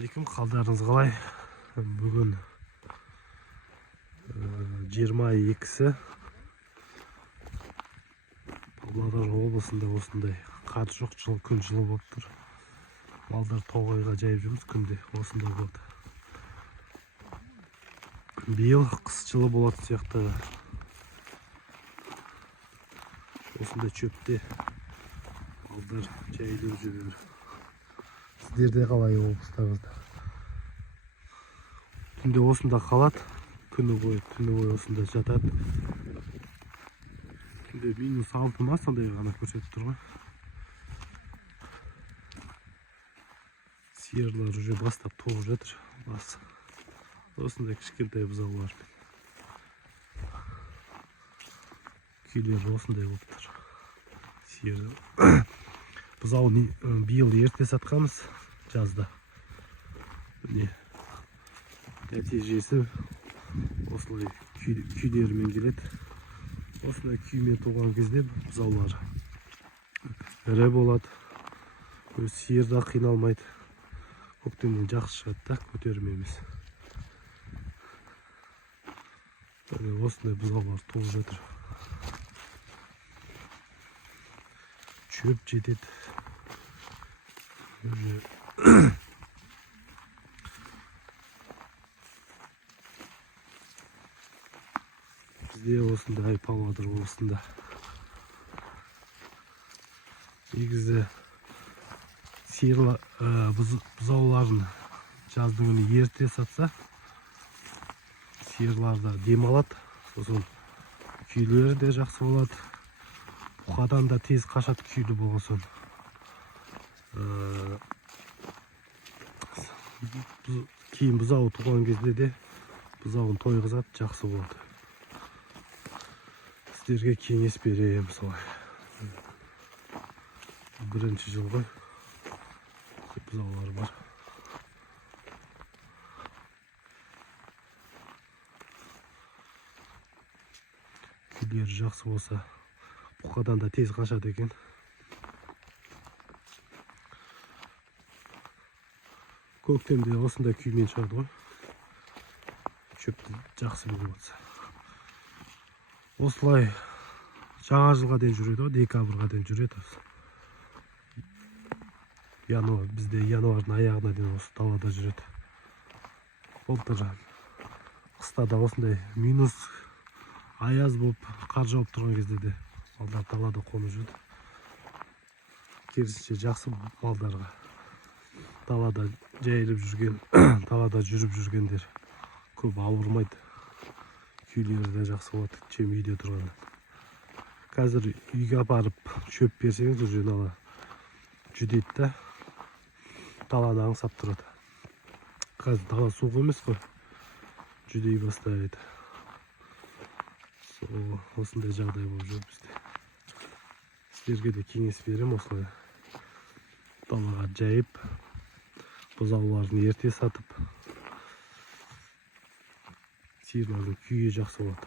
Ассалаумағалейкум, қалдарыңыз қалай? Бүгін 22-сі Павлодар облысында осындай қар жоқ, күн жылы болып тұр. Малдар тоғайға жайып жүрміз, күнде осындай болады. Биыл қыс жылы болады сияқты. Осындай шөпте малдар жайылып жүрер. Сіздерде қалай облыстарыңызда? Түнде осында қалады, түні бойы осында жатады. Түнде -6 ма сондай ғана көрсетіп тұр ғой. Сиырлар уже бастап толып жатыр. Осындай кішкентай бұзаулар. Күйлер осындай болып тұр. Сиыр бұзауын биыл ерте сатқанбыз жазда. Міне нәтижесі осылай күйлерімен келеді. Осындай күймен туған кезде бұзаулар ірі болады. Сиыр да қиналмайды. Көктемнен жақсы шығады да, көтермейміз. Осындай бұзаулар толып жатыр. Шөп жетеді. Бізде осындай Павлодар облысында негізі бұзауларын жаздың күні ерте сатса, сиырларда демалады, сосын күйлері де жақсы болады. Бұқадан да тез қашады күйлі болған соң. Кейін бұзауы туған кезде де бұзауын тойғызады, жақсы болады. Сіздерге кеңес берейін солай. Бірінші жыл ғой, бұзаулар бар. Күйлері жақсы болса, бұқадан да тез қашады екен. Көктемде осындай күймен шығады ғой. Шөпті жақсы болып жатса. Осылай жаңа жылға дейін жүреді ғой, декабрға дейін жүреді. Бізде январдың аяғына дейін осы далада жүреді. Былтыр қыста да осындай минус аяз болып, қар жауып тұрған кезде де малдар далада қонып жүрді. Керісінше жақсы малдарға далада жайылып жүрген, далада жүріп жүргендер көп ауырмайды. Күйлері де жақсы болады, чем үйде тұрғанда. Қазір үйге апарып шөп берсеңіз, уже жүдейді да, далада аңсап тұрады. Қазір дала суық емес қой, жүдей бастайды. Осындай жағдай болып жүр бізде. Сіздерге де кеңес берем, осылай далаға жайып, бұзауларын ерте сатып, сиырлардың күйі жақсы болады.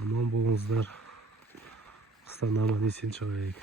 Аман болыңыздар. Қыстан аман есен шығайық.